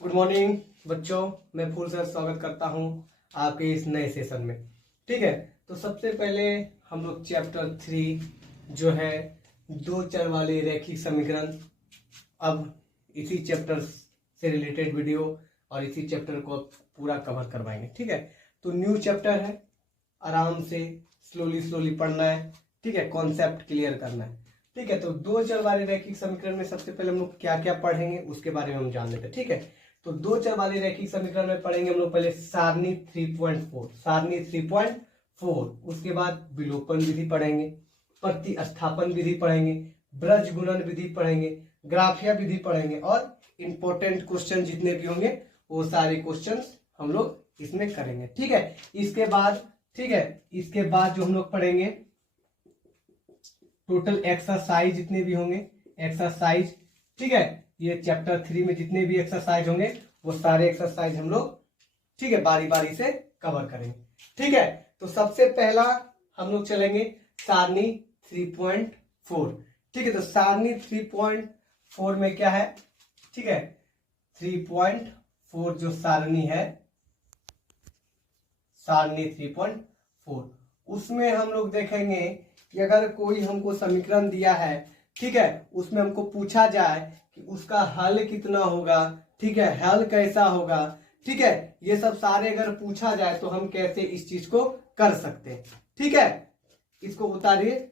Good morning बच्चों, मैं फूल sir स्वागत करता हूं आपके इस नए सेशन में। ठीक है, तो सबसे पहले हम लोग चैप्टर 3 जो है दो चर वाले रैखिक समीकरण, अब इसी चैप्टर से रिलेटेड वीडियो और इसी चैप्टर को पूरा कवर करवाएंगे। ठीक है, तो न्यू चैप्टर है, आराम से स्लोली पढ़ना है। ठीक है, कॉन्सेप्ट क्लियर करना है। ठीक है, तो दो चर वाले रैखिक समीकरण में सबसे पहले हम लोग क्या क्या पढ़ेंगे उसके बारे में हम जान लेते हैं। ठीक है, तो दो चर वाले रैखिक समीकरण में पढ़ेंगे हम लोग पहले सारणी 3.4, उसके बाद विलोपन विधि पढ़ेंगे, प्रतिस्थापन विधि पढ़ेंगे, ब्रज गुणन विधि पढ़ेंगे, ग्राफिया विधि पढ़ेंगे और इंपॉर्टेंट क्वेश्चन जितने भी होंगे वो सारे क्वेश्चन हम लोग इसमें करेंगे। ठीक है, इसके बाद जो हम लोग पढ़ेंगे टोटल एक्सरसाइज जितने भी होंगे एक्सरसाइज। ठीक है, ये चैप्टर 3 में जितने भी एक्सरसाइज होंगे वो सारे एक्सरसाइज हम लोग ठीक है बारी बारी से कवर करेंगे। ठीक है, तो सबसे पहला हम लोग चलेंगे सारणी 3.4। ठीक है, तो सारणी 3.4 में क्या है? ठीक है, 3.4 जो सारणी है, सारणी 3.4 उसमें हम लोग देखेंगे कि अगर कोई हमको समीकरण दिया है, ठीक है, उसमें हमको पूछा जाए कि उसका हल कितना होगा, ठीक है, हल कैसा होगा, ठीक है, ये सब सारे अगर पूछा जाए तो हम कैसे इस चीज को कर सकते हैं। ठीक है, इसको उतारिए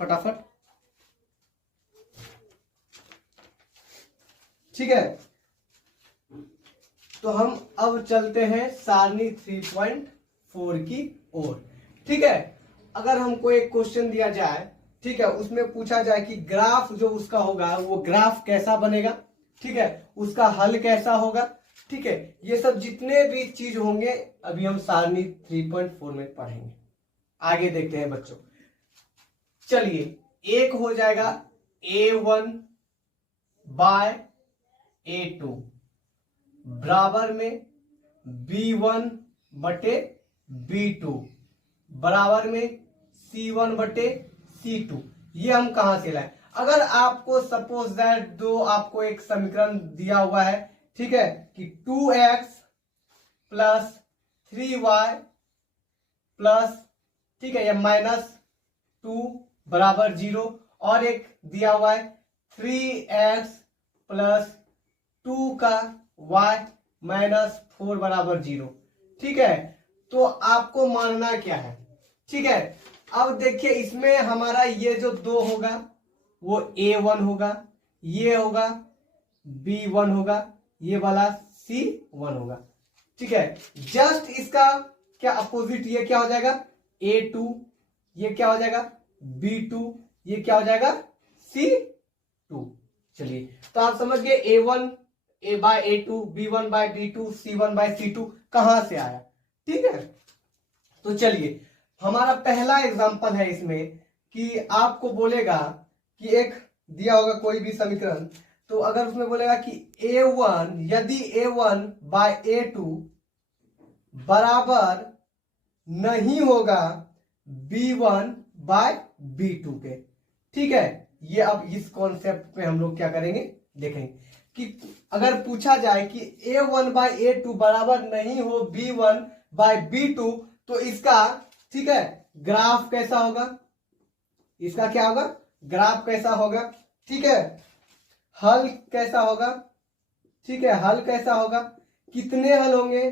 फटाफट। ठीक है, तो हम अब चलते हैं सारणी 3.4 की ओर। ठीक है, अगर हमको एक क्वेश्चन दिया जाए, ठीक है, उसमें पूछा जाए कि ग्राफ जो उसका होगा वो ग्राफ कैसा बनेगा, ठीक है, उसका हल कैसा होगा। ठीक है, ये सब जितने भी चीज होंगे अभी हम सारणी 3.4 में पढ़ेंगे। आगे देखते हैं बच्चों। चलिए, एक हो जाएगा A1 बाय A2 बराबर में B1 बटे B2 बराबर में C1 बटे C2। ये हम कहां से लाए? अगर आपको सपोज दैट दो आपको एक समीकरण दिया हुआ है, ठीक है, कि 2x प्लस 3y प्लस, ठीक है, या -2 बराबर 0 और एक दिया हुआ है 3x प्लस 2 का y -4 बराबर 0। ठीक है, तो आपको मानना क्या है? ठीक है, अब देखिए इसमें हमारा ये जो दो होगा वो A1 होगा, ये होगा B1 होगा, ये वाला C1 होगा। ठीक है, जस्ट इसका क्या अपोजिट, ये क्या हो जाएगा A2, ये क्या हो जाएगा B2, ये क्या हो जाएगा C2। चलिए, तो आप समझ गए A1 A bye A2, B1 bye B2, C1 bye C2 कहां से आया। ठीक है, तो चलिए हमारा पहला एग्जांपल है इसमें कि आपको बोलेगा कि एक दिया होगा कोई भी समीकरण, तो अगर उसमें बोलेगा कि A1 यदि A1 बाय A2 बराबर नहीं होगा B1 बाय B2 के। ठीक है, ये अब इस कॉन्सेप्ट पे हम लोग क्या करेंगे देखेंगे कि अगर पूछा जाए कि A1 बाय A2 बराबर नहीं हो B1 बाय B2 तो इसका, ठीक है, ग्राफ कैसा होगा, इसका क्या होगा, ग्राफ कैसा होगा। ठीक है, हल कैसा होगा, ठीक है, हल कैसा होगा, कितने हल होंगे,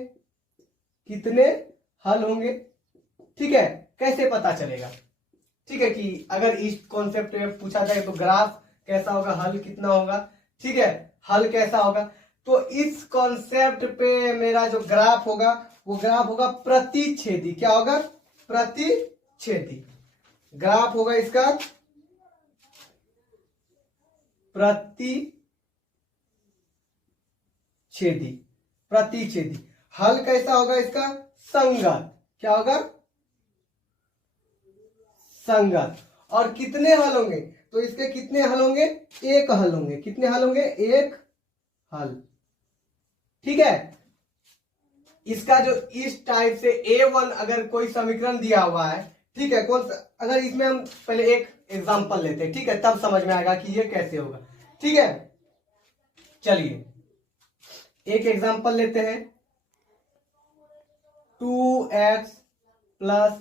कितने हल होंगे। ठीक है, कैसे पता चलेगा? ठीक है, कि अगर इस कॉन्सेप्ट में पूछा जाए तो ग्राफ कैसा होगा, हल कितना होगा, ठीक है, हल कैसा होगा। तो इस कॉन्सेप्ट पे मेरा जो ग्राफ होगा वो ग्राफ होगा प्रतिच्छेदी। क्या होगा? प्रतिच्छेदी। ग्राफ होगा इसका प्रतिच्छेदी, प्रतिच्छेदी। हल कैसा होगा इसका? संगत। क्या होगा? संगत। और कितने हल होंगे? तो इसके कितने हल होंगे? एक हल होंगे। कितने हल होंगे? एक हल। ठीक है, इसका जो इस टाइप से A1 अगर कोई समीकरण दिया हुआ है, ठीक है, कौन सा, अगर इसमें हम पहले एक एग्जांपल लेते हैं, ठीक है, तब समझ में आएगा कि ये कैसे होगा। ठीक है, चलिए एक एग्जांपल लेते हैं, 2x प्लस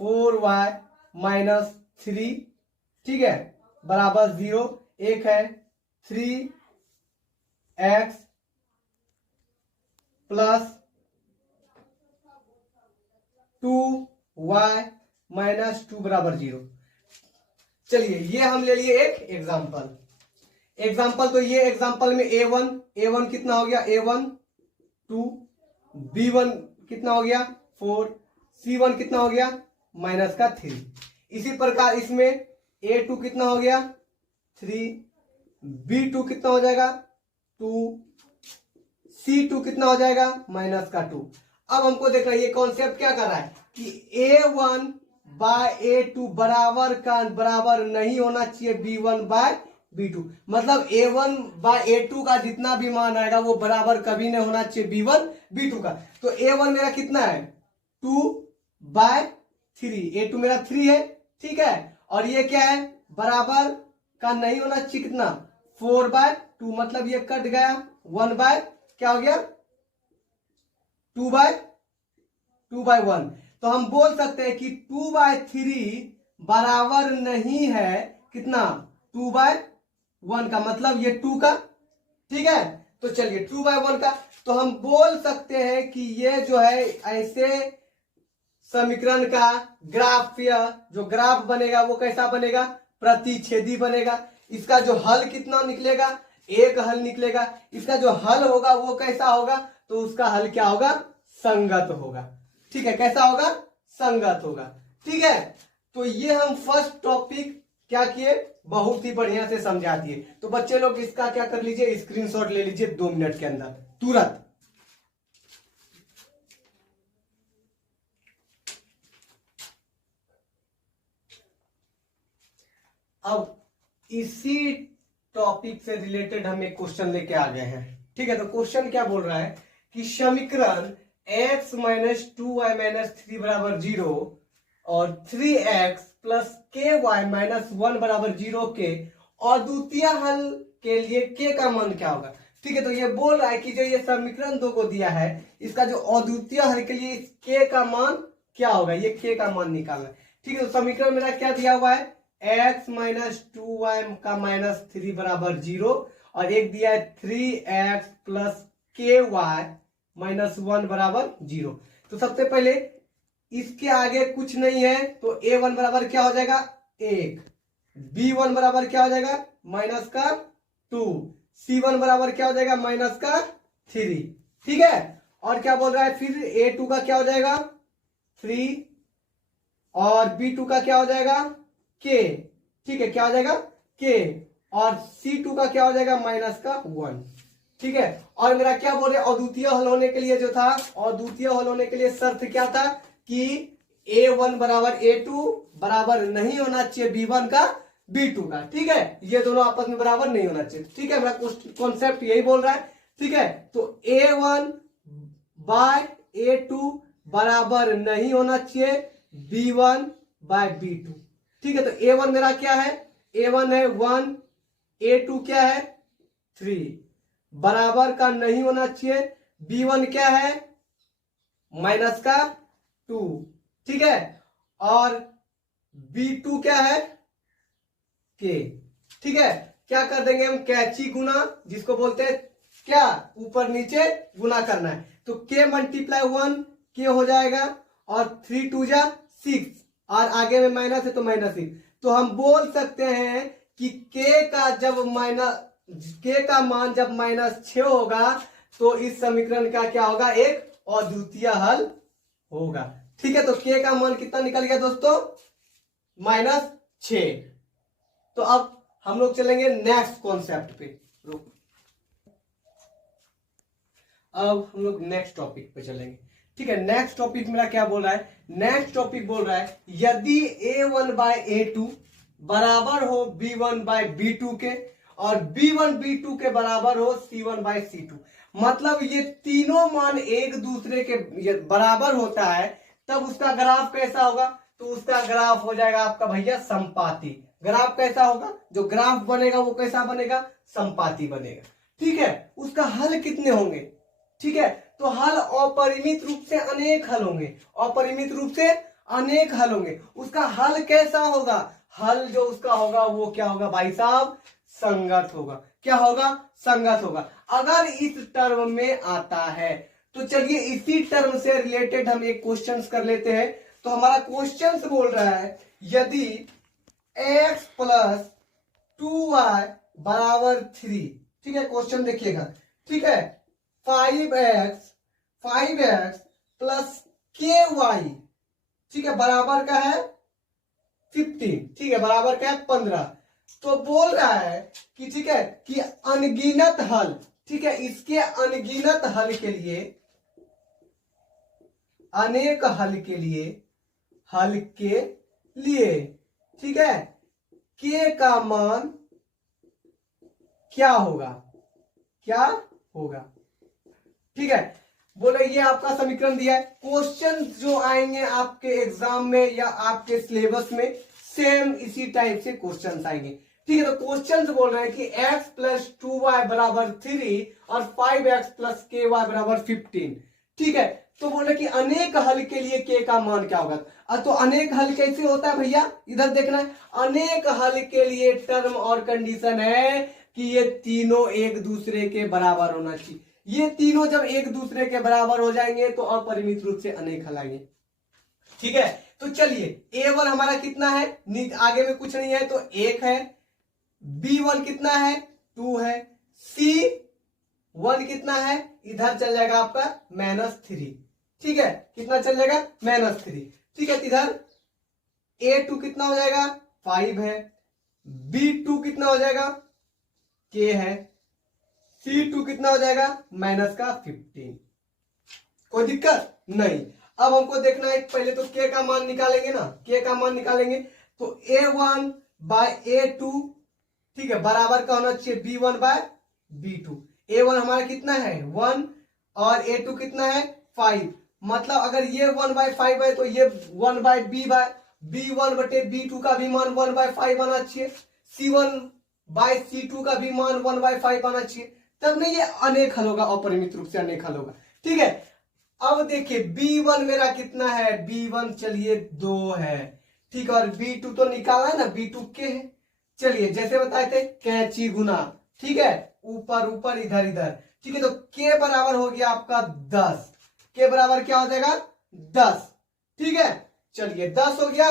4y माइनस 3, ठीक है, बराबर 0। एक है 3x प्लस 2y माइनस 2 बराबर 0। चलिए ये हम ले लिए एक एग्जाम्पल। तो ये एग्जाम्पल में a1 कितना हो गया, a1 2, b1 कितना हो गया 4, c1 कितना हो गया माइनस का 3। इसी प्रकार इसमें a2 कितना हो गया 3, b2 कितना हो जाएगा 2, c2 कितना हो जाएगा माइनस का 2। अब हमको देखना ये कॉन्सेप्ट क्या कर रहा है कि a1 बाय a2 बराबर नहीं होना चाहिए b1 बाय b2। मतलब a1 बाय a2 का जितना भी मान आएगा वो बराबर कभी नहीं होना चाहिए b1 b2 का। तो a1 मेरा कितना है 2 बाय 3, a2 मेरा 3 है, ठीक है, और ये क्या है बराबर का नहीं होना चाहिए कितना 4 बाय 2, मतलब ये कट गया 1 बाय क्या हो गया 2 बाय 1। तो हम बोल सकते हैं कि 2 बाय 3 बराबर नहीं है कितना 2 बाय 1 का, मतलब ये 2 का, ठीक है। तो चलिए 2 बाय 1 का, तो हम बोल सकते हैं कि ये जो है ऐसे समीकरण का ग्राफ, जो ग्राफ बनेगा वो कैसा बनेगा प्रतिच्छेदी बनेगा। इसका जो हल कितना निकलेगा, एक हल निकलेगा। इसका जो हल होगा वो कैसा होगा, तो उसका हल क्या होगा संगत होगा, ठीक है, कैसा होगा संगत होगा, ठीक है। तो ये हम फर्स्ट टॉपिक क्या किए बहुत ही बढ़िया से समझा दिए। तो बच्चे लोग इसका क्या कर लीजिए स्क्रीनशॉट ले लीजिए 2 मिनट के अंदर तुरंत। अब इसी टॉपिक से रिलेटेड हम एक क्वेश्चन लेके आ गए हैं, ठीक है। तो क्वेश्चन क्या बोल रहा है कि समीकरण x माइनस 2y माइनस 3 बराबर 0 और 3x प्लस ky माइनस 1 बराबर 0 के अद्वितीय हल के लिए k का मान क्या होगा, ठीक है। तो ये बोल रहा है कि जो ये समीकरण 2 को दिया है इसका जो अद्वितीय हल के लिए इस k का मान क्या होगा, ये k का मान निकालना है, ठीक है। तो समीकरण मेरा क्या दिया हुआ है x माइनस 2y का माइनस 3 बराबर 0 और एक दिया है 3x प्लस ky माइनस 1 बराबर 0। तो सबसे पहले इसके आगे कुछ नहीं है तो a1 बराबर क्या हो जाएगा 1, b1 बराबर क्या हो जाएगा माइनस का 2, c1 बराबर क्या हो जाएगा माइनस का 3, ठीक है। और क्या बोल रहा है फिर a2 का क्या हो जाएगा 3 और b2 का क्या हो जाएगा k, ठीक है, क्या हो जाएगा k, और c2 का क्या हो जाएगा माइनस का 1, ठीक है। और मेरा क्या बोल रहे अद्वितीय हल होने के लिए जो था, अद्वितीय हल होने के लिए शर्त क्या था कि a1 बराबर a2 बराबर नहीं होना चाहिए b1 का b2 का, ठीक है, ये दोनों आपस में बराबर नहीं होना चाहिए, ठीक है। मेरा कॉन्सेप्ट यही बोल रहा है, ठीक है। तो a1 बाय a2 बराबर नहीं होना चाहिए b1 बाय b2, ठीक है। तो a1 मेरा क्या है, a1 है 1, a2 क्या है 3, बराबर का नहीं होना चाहिए b1 क्या है माइनस का 2, ठीक है, और b2 क्या है k, ठीक है। क्या कर देंगे हम कैची गुना, जिसको बोलते हैं क्या ऊपर नीचे गुना करना है। तो k मल्टीप्लाई 1 k हो जाएगा और 3 2 जा 6 और आगे में माइनस है तो माइनस 6। तो हम बोल सकते हैं कि k का मान जब -6 होगा तो इस समीकरण का क्या होगा एक अद्वितीय हल होगा, ठीक है। तो k का मान कितना निकल गया दोस्तों -6। तो अब हम लोग चलेंगे नेक्स्ट कॉन्सेप्ट पे, अब हम लोग नेक्स्ट टॉपिक पे चलेंगे, ठीक है। नेक्स्ट टॉपिक मेरा क्या बोल रहा है, नेक्स्ट टॉपिक बोल रहा है यदि a1 बाय a2 बराबर हो b1 बाय b2 के और b1 b2 के बराबर हो c1 बाय c2, मतलब ये तीनों मान एक दूसरे के बराबर होता है, तब उसका ग्राफ कैसा होगा, तो उसका ग्राफ हो जाएगा आपका भैया संपाती। ग्राफ कैसा होगा, जो ग्राफ बनेगा वो कैसा बनेगा संपाती बनेगा, ठीक है, उसका हल कितने होंगे, ठीक है, तो हल अपरिमित रूप से अनेक हल होंगे, अपरिमित रूप से अनेक हल होंगे। उसका हल कैसा होगा, हल जो उसका होगा वो क्या होगा भाई साहब, संगत होगा। क्या होगा, संगत होगा। अगर इस टर्म में आता है तो चलिए इसी टर्म से रिलेटेड हम एक क्वेश्चन कर लेते हैं। तो हमारा क्वेश्चन बोल रहा है यदि x प्लस 2y बराबर 3, ठीक है, क्वेश्चन देखिएगा, ठीक है, 5x प्लस ky, ठीक है, बराबर का है 15, ठीक है, बराबर का है 15। तो बोल रहा है कि ठीक है कि अनगिनत हल, ठीक है, इसके अनगिनत हल के लिए, अनेक हल के लिए, ठीक है, k का मान क्या होगा, क्या होगा, ठीक है। बोले ये आपका समीकरण दिया है। क्वेश्चन जो आएंगे आपके एग्जाम में या आपके सिलेबस में सेम इसी टाइप से क्वेश्चन आएंगे, ठीक है। तो क्वेश्चन बोल रहे हैं कि x प्लस 2y बराबर 3 और 5x प्लस ky बराबर 15, ठीक है। तो बोले कि अनेक हल के लिए k का मान क्या होगा। तो अनेक हल कैसे होता है भैया, इधर देखना है, अनेक हल के लिए टर्म और कंडीशन है कि ये तीनों एक दूसरे के बराबर होना चाहिए। ये तीनों जब एक दूसरे के बराबर हो जाएंगे तो अपरिमित रूप से अनेक हल आएंगे, ठीक है। तो चलिए a1 हमारा कितना है, आगे में कुछ नहीं है तो 1 है, b1 कितना है 2 है, c1 कितना है, इधर चल जाएगा आपका -3, ठीक है, कितना चल जाएगा -3, ठीक है। इधर a2 कितना हो जाएगा 5 है, b2 कितना हो जाएगा k है, c2 कितना हो जाएगा -15। कोई दिक्कत नहीं। अब हमको देखना है पहले तो k का मान निकालेंगे ना, k का मान निकालेंगे तो a1 बाय a2, ठीक है, बराबर का होना चाहिए b1 बाय b2। a1 हमारा कितना है 1 और a2 कितना है 5, मतलब अगर ये 1/5 है तो ये 1/b1 बटे b2 का भी मान 1/5 आना चाहिए, c1/c2 का भी मान 1/5 आना चाहिए, तब नहीं ये अनेक हल होगा, अपरिमित रूप से अनेक हल होगा, ठीक है। अब देखिए b1 मेरा कितना है, b1 चलिए 2 है, ठीक है, और b2 तो निकाला है ना, b2 के है। चलिए जैसे बताए थे कैंची गुना, ठीक है, ऊपर ऊपर इधर इधर, ठीक है। तो k बराबर हो गया आपका 10, k बराबर क्या हो जाएगा 10, ठीक है। चलिए 10 हो गया,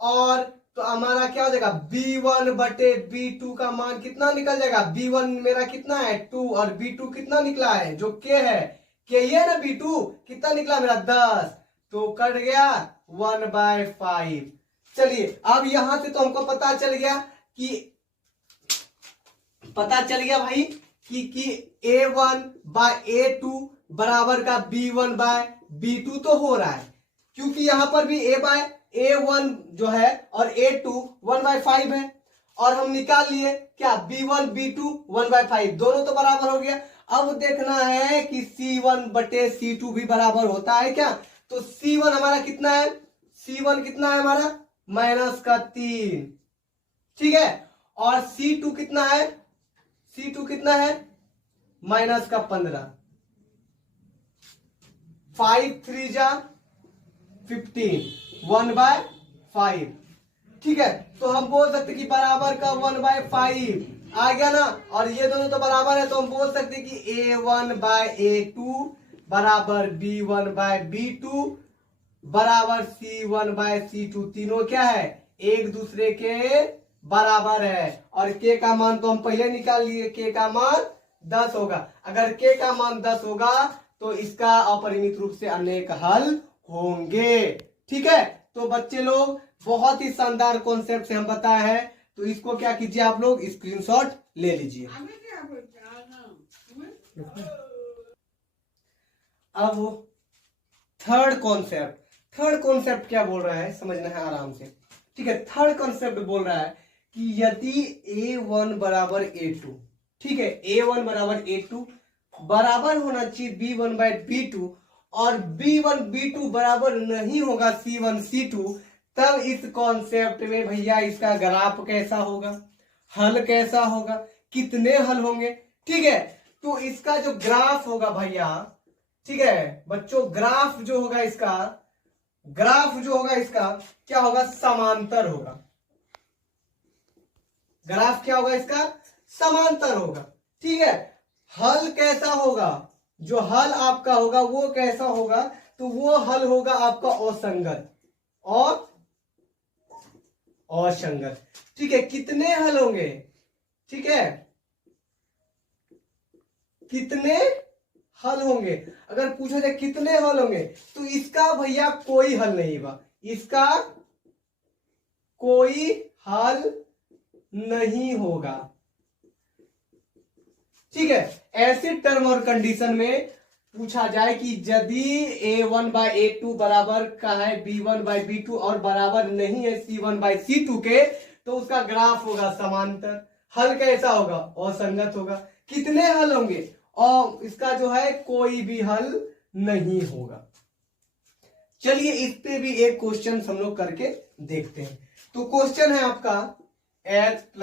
और तो हमारा क्या हो जाएगा b1 बटे b2 का मान कितना निकल जाएगा, b1 मेरा कितना है 2 और b2 कितना निकला है जो k है, k ये है ना, b2 कितना निकला मेरा 10, तो कट गया 1/5। चलिए अब यहां से तो हमको पता चल गया भाई कि a1 बाय a2 बराबर का b1 बाय b2 तो हो रहा है, क्योंकि यहां पर भी a1 जो है और a2 1/5 है, और हम निकाल लिए क्या b1 b2 1/5, दोनों तो बराबर हो गया। अब देखना है कि c1 बटे c2 भी बराबर होता है क्या, तो c1 हमारा कितना है, c1 कितना है हमारा -3, ठीक है, और c2 कितना है, c2 कितना है -15, 5 3 जा 15, 1/5, ठीक है। तो हम बोल सकते कि बराबर का 1/5 आ गया ना, और ये दोनों तो बराबर है, तो हम बोल सकते कि a1 बाय a2 बराबर b1 बाय b2 बराबर c1 बाय c2, तीनों क्या है एक दूसरे के बराबर है। और k का मान तो हम पहले निकाल लिए, k का मान 10 होगा। अगर k का मान 10 होगा तो इसका अपरिमित रूप से अनेक हल होंगे, ठीक है। तो बच्चे लोग बहुत ही शानदार कॉन्सेप्ट से हम बताए हैं, तो इसको क्या कीजिए आप लोग स्क्रीनशॉट ले लीजिए। अब थर्ड कॉन्सेप्ट क्या बोल रहा है समझना है आराम से, ठीक है। थर्ड कॉन्सेप्ट बोल रहा है कि यदि a1 बराबर a2, ठीक है, a1 बराबर a2 बराबर होना चाहिए b1 बाय b2, और b1 b2 बराबर नहीं होगा c1 c2, तब इस कॉन्सेप्ट में भैया इसका ग्राफ कैसा होगा, हल कैसा होगा, कितने हल होंगे, ठीक है। तो इसका जो ग्राफ होगा भैया, ठीक है बच्चों, ग्राफ जो होगा इसका, ग्राफ जो होगा इसका क्या होगा, समांतर होगा। ग्राफ क्या होगा इसका, समांतर होगा। ठीक है, हल कैसा होगा, जो हल आपका होगा वो कैसा होगा, तो वो हल होगा आपका असंगत और असंगत। ठीक है, कितने हल होंगे, ठीक है, कितने हल होंगे, अगर पूछा जाए कितने हल होंगे, तो इसका भैया कोई हल नहीं होगा, इसका कोई हल नहीं होगा। ठीक है, ऐसे टर्म और कंडीशन में पूछा जाए कि यदि a1/a2 बराबर का है b1/b2 और बराबर नहीं है c1/c2 के, तो उसका ग्राफ होगा समांतर। हल कैसा होगा, असंगत होगा। कितने हल होंगे, और इसका जो है कोई भी हल नहीं होगा। चलिए इस पे भी एक क्वेश्चन हम लोग करके देखते हैं। तो क्वेश्चन है आपका x +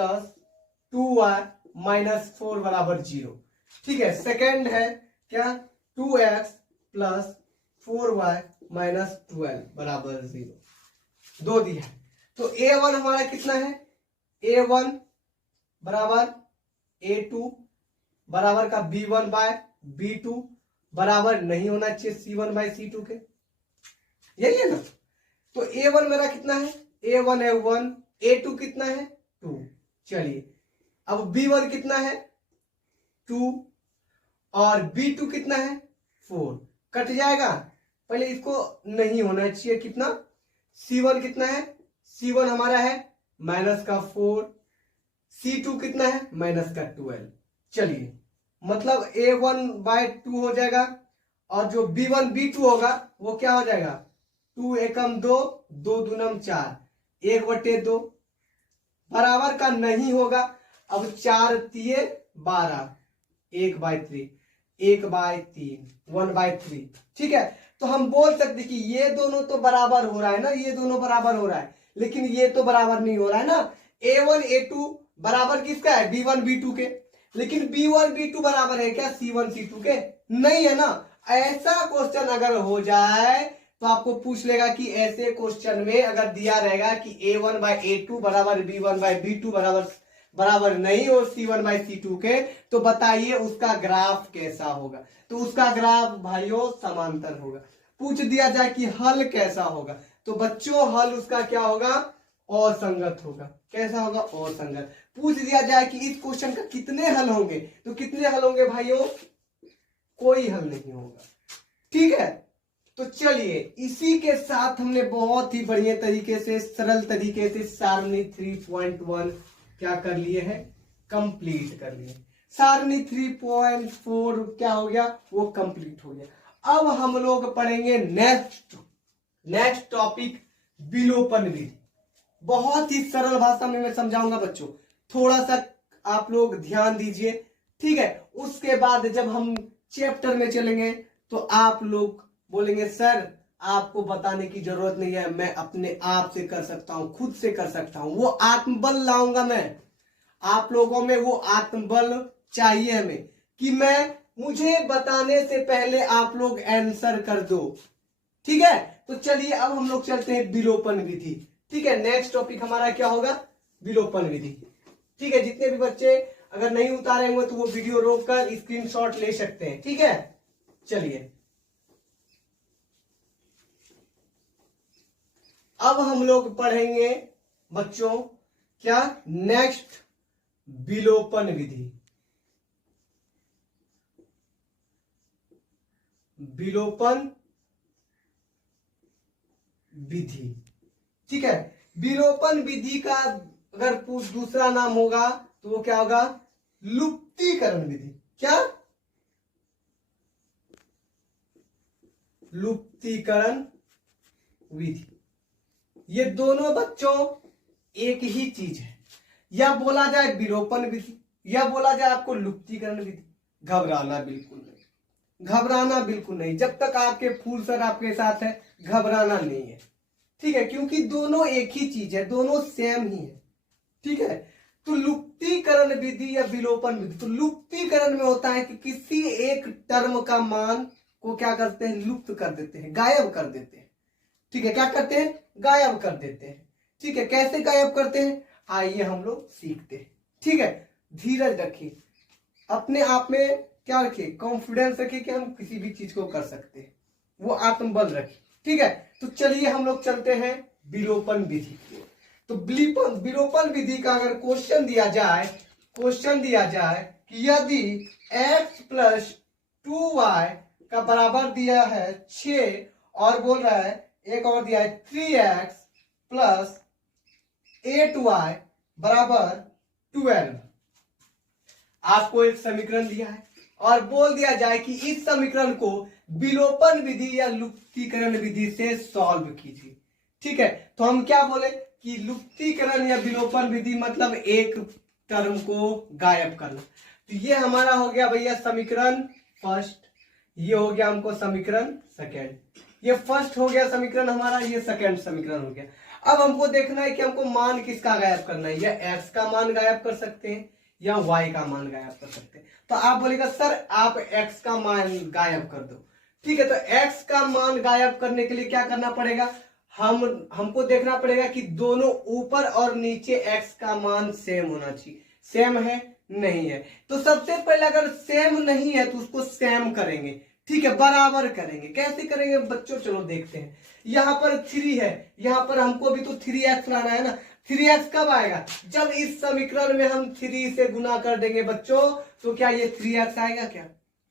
2y - 4 बराबर 0। ठीक है, सेकंड है क्या, 2x + 4y - 12 बराबर 0। दो दिया है, तो a1 हमारा कितना है, a1 बराबर a2 बराबर का b1/b2 बराबर नहीं होना चाहिए c1/c2 के, यही है ना। तो a1 मेरा कितना है, a1 है 1, a2 कितना है 2। चलिए अब b1 कितना है 2 और b2 कितना है 4, कट जाएगा। पहले इसको नहीं होना चाहिए, कितना, c1 कितना है, c1 हमारा है -4, c2 कितना है -12। चलिए मतलब a1/2 हो जाएगा, और जो b1 b2 होगा वो क्या हो जाएगा, 2 एकम 2, 2 दूनम 4, 1/2 बराबर का नहीं होगा। अब 4 तिये 12, 1/3, 1/3, 1/3। ठीक है, तो हम बोल सकते कि ये दोनों तो बराबर हो रहा है ना, ये दोनों बराबर हो रहा है, लेकिन ये तो बराबर नहीं हो रहा है ना। a1 a2 बराबर किसका है, b1 b2 के, लेकिन b1 b2 बराबर है क्या c1 c2 के, नहीं है ना। ऐसा क्वेश्चन अगर हो जाए तो आपको पूछ लेगा कि ऐसे क्वेश्चन में अगर दिया रहेगा कि a1/a2 बराबर b1/b2 बराबर नहीं हो c1/c2 के, तो बताइए उसका ग्राफ कैसा होगा। तो उसका ग्राफ भाइयों समांतर होगा। पूछ दिया जाए कि हल कैसा होगा, तो बच्चों हल उसका क्या होगा, असंगत होगा। कैसा होगा, असंगत। पूछ दिया जाए कि इस क्वेश्चन का कितने हल होंगे, तो कितने हल होंगे भाइयों, कोई हल नहीं होगा। ठीक है, तो चलिए इसी के साथ हमने बहुत ही बढ़िया तरीके से, सरल तरीके से सारणी 3.1 क्या कर लिए हैं, कंप्लीट कर लिए। सारणी 3.4 क्या हो गया, वो कंप्लीट हो गया। अब हम लोग पढ़ेंगे नेक्स्ट टॉपिक, विलोपन विधि। बहुत ही सरल भाषा में मैं समझाऊंगा बच्चों, थोड़ा सा आप लोग ध्यान दीजिए। ठीक है, उसके बाद जब हम चैप्टर में चलेंगे तो आप लोग बोलेंगे सर आपको बताने की जरूरत नहीं है, मैं अपने आप से कर सकता हूं, खुद से कर सकता हूं। वो आत्मबल लाऊंगा मैं, आप लोगों में वो आत्मबल चाहिए हमें कि मुझे बताने से पहले आप लोग आंसर कर दो। ठीक है, तो चलिए अब हम लोग चलते हैं विलोपन विधि। ठीक है, नेक्स्ट टॉपिक हमारा क्या होगा, विलोपन विधि। ठीक है, जितने भी बच्चे अगर नहीं उतारे होंगे तो वो वीडियो रोककर स्क्रीनशॉट ले सकते हैं। ठीक है, चलिए अब हम लोग पढ़ेंगे बच्चों क्या, नेक्स्ट विलोपन विधि। विलोपन विधि। ठीक है, विलोपन विधि का अगर दूसरा नाम होगा तो वो क्या होगा, लुप्तीकरण विधि। क्या, लुप्तीकरण विधि। ये दोनों बच्चों एक ही चीज है, या बोला जाए विलोपन विधि या बोला जाए आपको लुप्तीकरण विधि। घबराना बिल्कुल नहीं, घबराना बिल्कुल नहीं। जब तक आपके फूल सर आपके साथ है घबराना नहीं है। ठीक है, क्योंकि दोनों एक ही चीज है, दोनों सेम ही है। ठीक है, तो लुप्तीकरण विधि या विलोपन विधि, तो लुप्तीकरण में होता है कि किसी एक टर्म का मान को क्या करते हैं, लुप्त कर देते हैं, गायब कर देते हैं। ठीक है, क्या करते हैं, गायब कर देते हैं। ठीक है, कैसे गायब करते हैं, आइए हम लोग सीखते हैं। ठीक है, धीरज रखिए, अपने आप में क्या रखिए, कॉन्फिडेंस रखिए कि हम किसी भी चीज को कर सकते हैं, वो आत्मबल रखिए। ठीक है, तो चलिए हम लोग चलते हैं विलोपन विधि की ओर। तो विलोपन विधि का अगर क्वेश्चन दिया जाए कि यदि x प्लस 2y का बराबर दिया है 6 और बोल रहा है एक और दिया है 3x प्लस 8y बराबर 12, आपको एक समीकरण दिया है और बोल दिया जाए कि इस समीकरण को विलोपन विधि या लुप्तीकरण विधि से सॉल्व कीजिए। ठीक है, तो हम क्या बोले कि लुप्तीकरण या विलोपन विधि मतलब एक टर्म को गायब करना। तो ये हमारा हो गया भैया समीकरण फर्स्ट, ये हो गया हमको समीकरण सेकेंड, ये फर्स्ट हो गया समीकरण हमारा, ये सेकेंड समीकरण हो गया। अब हमको देखना है कि हमको मान किसका गायब करना है, या x का मान गायब कर सकते हैं या y का मान गायब कर सकते हैं। तो आप बोलेगा सर आप x का मान गायब कर दो। ठीक है, तो x का मान गायब करने के लिए क्या करना पड़ेगा, हमको देखना पड़ेगा कि दोनों ऊपर और नीचे x का मान सेम होना चाहिए। सेम है, नहीं है, तो सबसे पहले अगर सेम नहीं है तो उसको सेम करेंगे। ठीक है, बराबर करेंगे। कैसे करेंगे बच्चों, चलो देखते हैं। यहाँ पर 3 है, यहाँ पर हमको भी तो 3x लाना है ना। 3x कब आएगा, जब इस समीकरण में हम 3 से गुना कर देंगे बच्चों, तो क्या ये 3x आएगा, क्या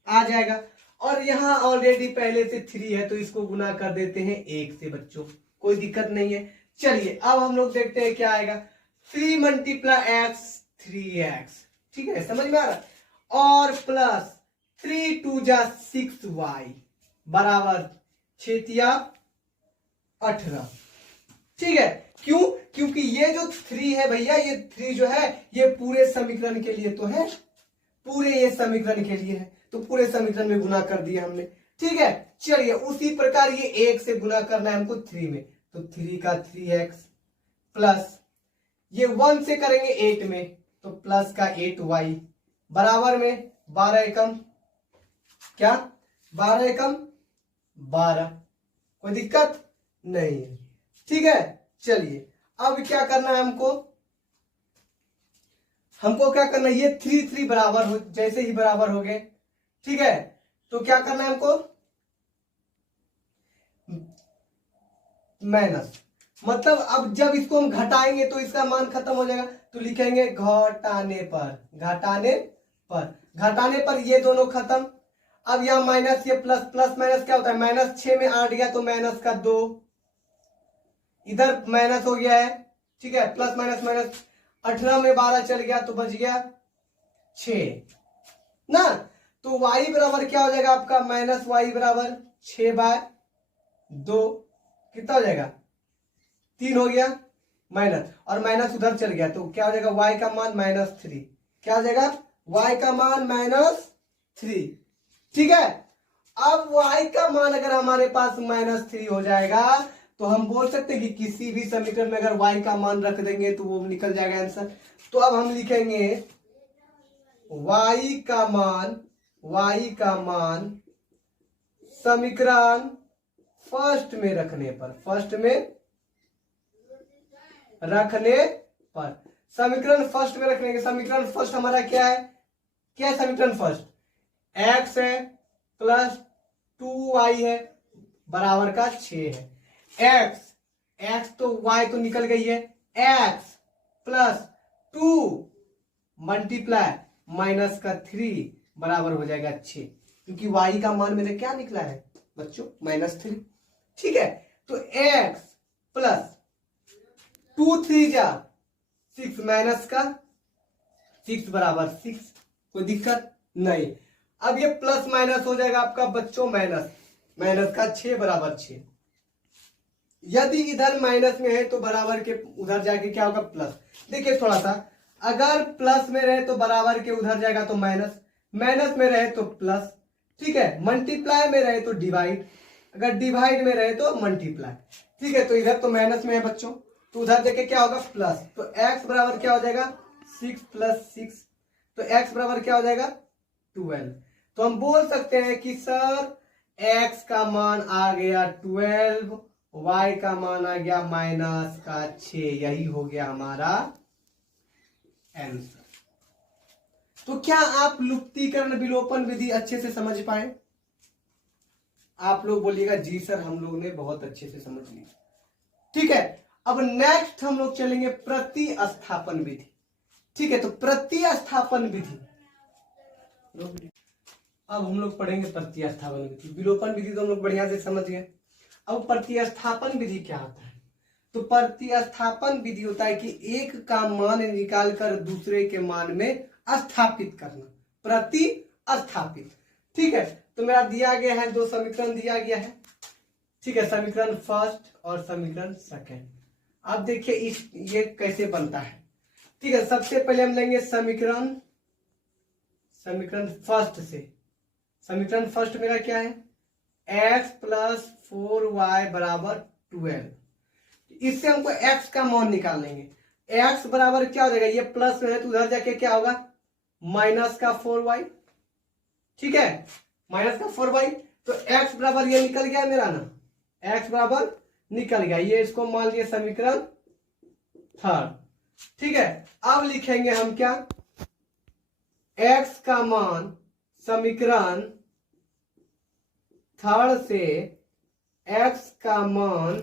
आ जाएगा। और यहाँ ऑलरेडी पहले से 3 है तो इसको गुना कर देते हैं 1 से बच्चों, कोई दिक्कत नहीं है। चलिए अब हम लोग देखते हैं क्या आएगा, 3 × x 3x। ठीक है, समझ में आ रहा है, और प्लस 3 × 2 = 6y बराबर 6 × 18। ठीक है, क्यों, क्योंकि ये जो 3 है भैया, ये 3 जो है ये पूरे समीकरण के लिए तो है, पूरे ये समीकरण के लिए है, तो पूरे समीकरण में गुना कर दिया हमने। ठीक है, चलिए उसी प्रकार ये 1 से गुना करना है हमको 3 में, तो 3 का 3x प्लस ये 1 से करेंगे 8 में, तो प्लस का 8y बराबर में 12 एकम क्या, 12 एकम 12, कोई दिक्कत नहीं है। ठीक है, चलिए अब क्या करना है हमको क्या करना है, ये 3 बराबर हो, जैसे ही बराबर हो गए, ठीक है, तो क्या करना है हमको, माइनस, मतलब अब जब इसको हम घटाएंगे तो इसका मान खत्म हो जाएगा, तो लिखेंगे घटाने पर ये दोनों खत्म। अब यहां माइनस, ये प्लस, प्लस माइनस क्या होता है, माइनस 6 में 8 गया तो माइनस का 2, इधर माइनस हो गया है। ठीक है, प्लस माइनस माइनस, 18 में 12 चल गया तो बच गया 6 ना। तो y बराबर क्या हो जाएगा आपका, माइनस y बराबर 6/2, कितना हो जाएगा 3 हो गया माइनस, और माइनस उधर चल गया तो क्या हो जाएगा, y का मान -3, क्या हो जाएगा, y का मान -3। ठीक है, अब y का मान अगर हमारे पास -3 हो जाएगा तो हम बोल सकते हैं कि किसी भी समीकरण में अगर y का मान रख देंगे तो वो निकल जाएगा आंसर। तो अब हम लिखेंगे y का मान समीकरण फर्स्ट में रखने पर समीकरण फर्स्ट में रखने के, समीकरण फर्स्ट हमारा क्या है, क्या समीकरण फर्स्ट, x है प्लस 2y है बराबर का 6 है। x तो y तो निकल गई है, x प्लस 2 मल्टीप्लाई माइनस का 3 बराबर हो जाएगा 6, क्योंकि y का मान मेरे क्या निकला है बच्चों, -3। ठीक है, तो x प्लस 2 3 जा 6 माइनस का 6 बराबर 6, कोई दिक्कत नहीं। अब ये प्लस माइनस हो जाएगा आपका बच्चों माइनस का 6 बराबर 6। यदि इधर माइनस में है तो बराबर के उधर जाके क्या होगा, प्लस। देखिए थोड़ा सा, अगर प्लस में रहे तो बराबर के उधर जाएगा तो माइनस, माइनस में रहे तो प्लस। ठीक है, मल्टीप्लाई में रहे तो डिवाइड, अगर डिवाइड में रहे तो मल्टीप्लाई। ठीक है, तो इधर तो माइनस में है बच्चों, तो उधर देखे क्या होगा, प्लस। तो x बराबर क्या हो जाएगा 6 प्लस 6, तो x बराबर क्या हो जाएगा 12। तो हम बोल सकते हैं कि सर x का मान आ गया 12, y का मान आ गया -6, यही हो गया हमारा आंसर। तो क्या आप लुप्तीकरण विलोपन विधि अच्छे से समझ पाए? आप लोग बोलिएगा जी सर हम लोग ने बहुत अच्छे से समझ लिया। ठीक है, अब नेक्स्ट हम लोग चलेंगे प्रतिस्थापन विधि। ठीक है, तो प्रतिस्थापन विधि अब हम लोग पढ़ेंगे प्रतिस्थापन विधि। विलोपन विधि तो हम लोग बढ़िया से समझ गए। अब प्रतिस्थापन विधि क्या होता है? तो प्रतिस्थापन विधि होता है कि एक का मान निकालकर दूसरे के मान में स्थापित करना, प्रतिस्थापित। ठीक है, तो मेरा दिया गया है, दो समीकरण दिया गया है। ठीक है, समीकरण फर्स्ट और समीकरण सेकंड। अब देखिए ये कैसे बनता है। ठीक है, सबसे पहले हम लेंगे समीकरण फर्स्ट से। समीकरण फर्स्ट मेरा क्या है? x प्लस 4y बराबर 12। इससे हमको x का मान निकालेंगे। x बराबर क्या हो जाएगा, ये प्लस में है तो उधर जाके क्या होगा माइनस का 4y। ठीक है, माइनस का 4y, तो x बराबर ये निकल गया मेरा ना, x बराबर निकल गया। ये इसको मान लिया समीकरण थर्ड। ठीक है, अब लिखेंगे हम क्या, x का मान समीकरण थर्ड से x का मान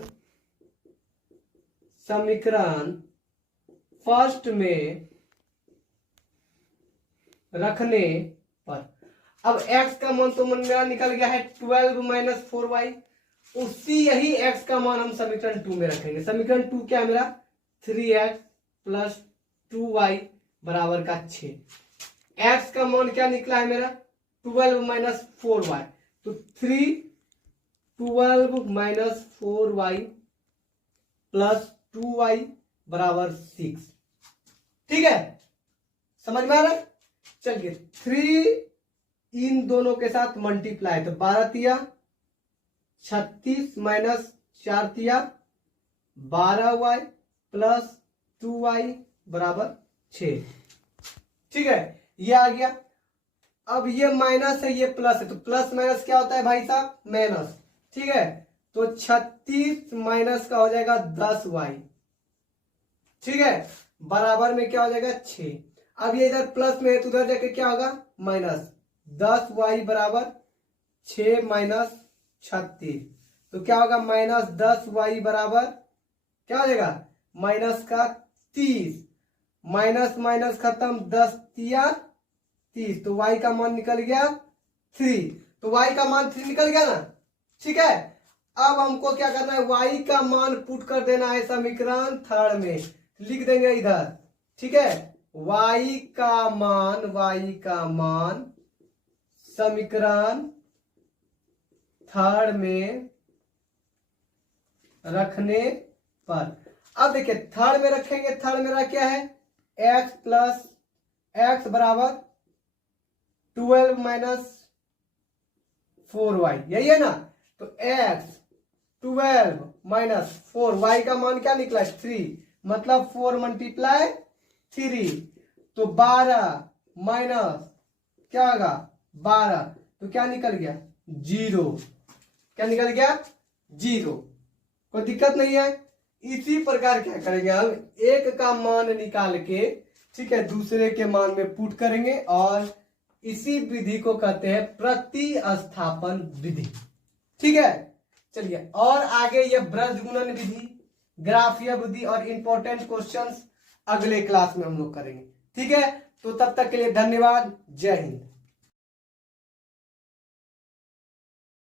समीकरण फर्स्ट में रखने पर। अब x का मान तो मेरा निकल गया है 12 माइनस 4y, उसी यही x का मान हम समीकरण 2 में रखेंगे। समीकरण 2 क्या है मेरा, 3x प्लस 2y बराबर का 6। x का मान क्या निकला है मेरा 12 माइनस 4y, तो 12 माइनस 4y प्लस 2y बराबर 6। ठीक है, समझ में आ रहा है? चलिए 3 इन दोनों के साथ मल्टीप्लाई, तो 12 तिया 36 माइनस 4 तिया 12y प्लस 2y बराबर 6। ठीक है, ये आ गया। अब ये माइनस है, ये प्लस है, तो प्लस माइनस क्या होता है भाई साहब, माइनस। ठीक है, तो 36 माइनस का हो जाएगा 10y। ठीक है, बराबर में क्या हो जाएगा 6। अब ये इधर प्लस में है तो उधर जाके क्या होगा माइनस, 10y बराबर 6 माइनस 36, तो क्या होगा माइनस 10y बराबर क्या हो जाएगा माइनस का 30। माइनस माइनस खत्म, 10 तिया 30, तो y का मान निकल गया 3। तो y का मान 3 निकल गया ना। ठीक है, अब हमको क्या करना है, y का मान पुट कर देना है समीकरण थर्ड में, लिख देंगे इधर। ठीक है, y का मान समीकरण थर्ड में रखने पर। अब देखिए थर्ड में रखेंगे, थर्ड मेरा क्या है, x प्लस x बराबर 12 माइनस 4y, यही है ना। तो x 12 माइनस 4, y का मान क्या निकला 3, मतलब 4 मल्टीप्लाई 3, तो 12 माइनस क्या होगा 12, तो क्या निकल गया 0। क्या निकल गया 0। कोई दिक्कत नहीं है। इसी प्रकार क्या करेंगे हम, एक का मान निकाल के ठीक है दूसरे के मान में पुट करेंगे, और इसी विधि को कहते हैं प्रतिस्थापन विधि। ठीक है, चलिए और आगे ये ब्रज गुणन विधि, ग्राफीय विधि और इंपॉर्टेंट क्वेश्चंस अगले क्लास में हम लोग करेंगे। ठीक है, तो तब तक के लिए धन्यवाद, जय हिंद।